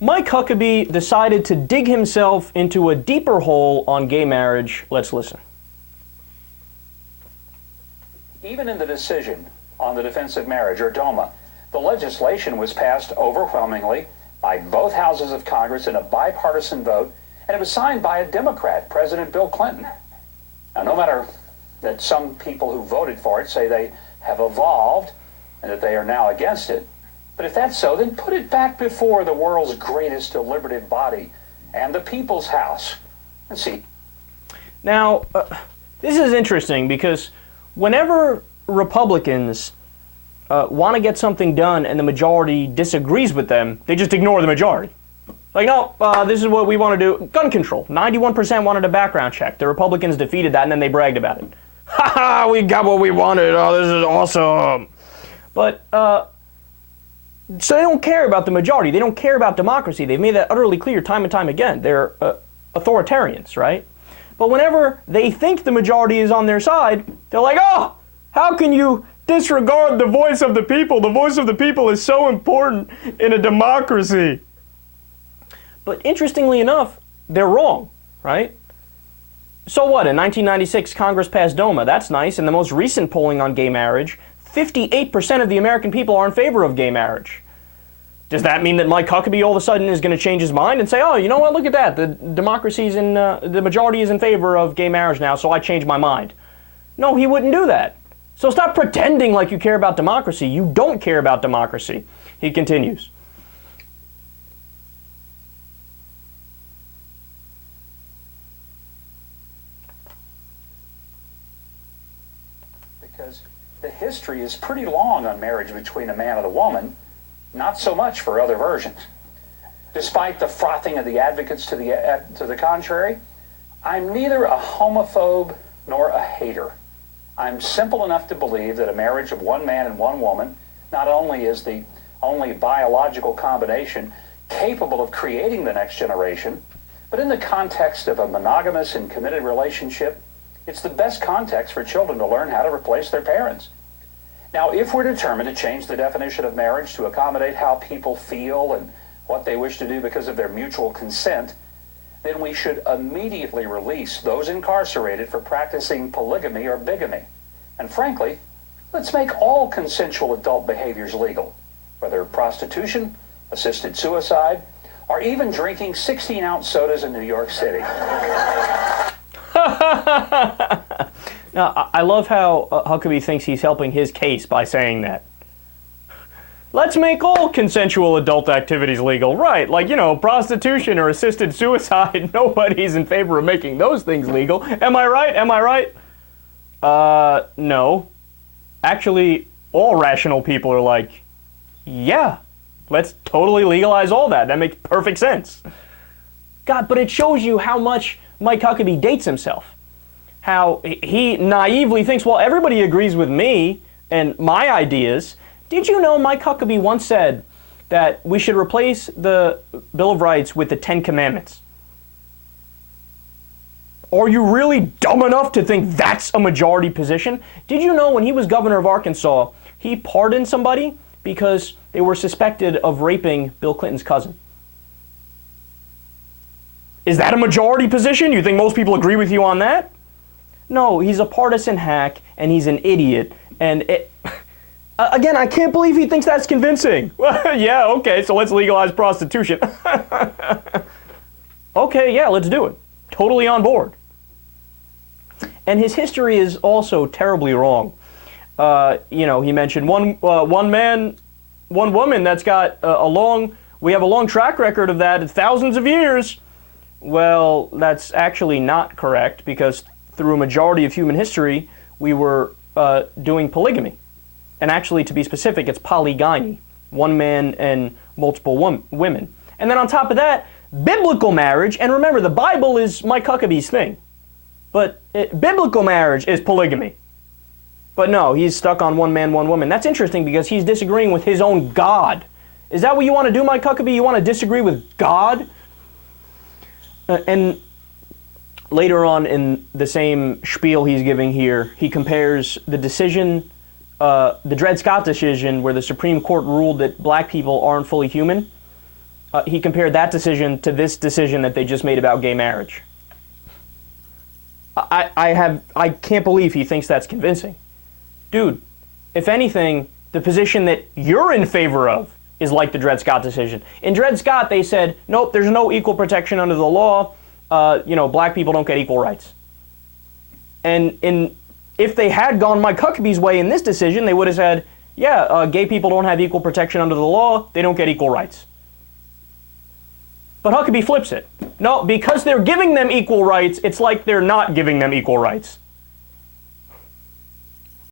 Mike Huckabee decided to dig himself into a deeper hole on gay marriage. Let's listen. Even in the decision on the Defense of Marriage, or DOMA, the legislation was passed overwhelmingly by both houses of Congress in a bipartisan vote, and it was signed by a Democrat, President Bill Clinton. Now, no matter that some people who voted for it say they have evolved and that they are now against it, but if that's so, then put it back before the world's greatest deliberative body and the people's house and see. Now, this is interesting because whenever Republicans want to get something done and the majority disagrees with them, they just ignore the majority. Like, no, this is what we want to do. Gun control. 91% wanted a background check. The Republicans defeated that and then they bragged about it. Ha ha, we got what we wanted. Oh, this is awesome. But, so they don't care about the majority. They don't care about democracy. They've made that utterly clear time and time again. They're authoritarians, right? But whenever they think the majority is on their side, they're like, oh, how can you disregard the voice of the people? The voice of the people is so important in a democracy. But interestingly enough, they're wrong, right? So what? In 1996, Congress passed DOMA. That's nice. And the most recent polling on gay marriage, 58% of the American people are in favor of gay marriage. Does that mean that Mike Huckabee all of a sudden is going to change his mind and say, oh, you know what, look at that, the majority is in favor of gay marriage now, so I changed my mind? No, he wouldn't do that. So stop pretending like you care about democracy. You don't care about democracy. He continues. Because the history is pretty long on marriage between a man and a woman, not so much for other versions. Despite the frothing of the advocates to the contrary, I'm neither a homophobe nor a hater. I'm simple enough to believe that a marriage of one man and one woman not only is the only biological combination capable of creating the next generation, but in the context of a monogamous and committed relationship, it's the best context for children to learn how to replace their parents. Now, if we're determined to change the definition of marriage to accommodate how people feel and what they wish to do because of their mutual consent, then we should immediately release those incarcerated for practicing polygamy or bigamy. And frankly, let's make all consensual adult behaviors legal, whether prostitution, assisted suicide, or even drinking 16-ounce sodas in New York City. Now, I love how Huckabee thinks he's helping his case by saying that. Let's make all consensual adult activities legal. Right, like, you know, prostitution or assisted suicide. Nobody's in favor of making those things legal. Am I right? Am I right? No. Actually, all rational people are like, yeah, let's totally legalize all that. That makes perfect sense. God, but it shows you how much Mike Huckabee dates himself. How he naively thinks, well, everybody agrees with me and my ideas. Did you know Mike Huckabee once said that we should replace the Bill of Rights with the Ten Commandments? Are you really dumb enough to think that's a majority position? Did you know when he was governor of Arkansas, he pardoned somebody because they were suspected of raping Bill Clinton's cousin? Is that a majority position? You think most people agree with you on that? No, he's a partisan hack, and he's an idiot. And again, I can't believe he thinks that's convincing. Yeah, okay, so let's legalize prostitution. Okay, yeah, let's do it. Totally on board. And his history is also terribly wrong. You know, he mentioned one man, one woman. That's got we have a long track record of that, thousands of years. Well, that's actually not correct, because through a majority of human history, we were doing polygamy. And actually, to be specific, it's polygyny, one man and multiple women. And then on top of that, biblical marriage, and remember, the Bible is Mike Huckabee's thing, but biblical marriage is polygamy. But no, he's stuck on one man, one woman. That's interesting because he's disagreeing with his own God. Is that what you want to do, Mike Huckabee? You want to disagree with God? And later on in the same spiel he's giving here, he compares the decision, the Dred Scott decision, where the Supreme Court ruled that black people aren't fully human. he compared that decision to this decision that they just made about gay marriage. I can't believe he thinks that's convincing. Dude, if anything, the position that you're in favor of is like the Dred Scott decision. In Dred Scott, they said, nope, there's no equal protection under the law. Black people don't get equal rights. And if they had gone Mike Huckabee's way in this decision, they would have said, gay people don't have equal protection under the law. They don't get equal rights. But Huckabee flips it. No, because they're giving them equal rights, it's like they're not giving them equal rights.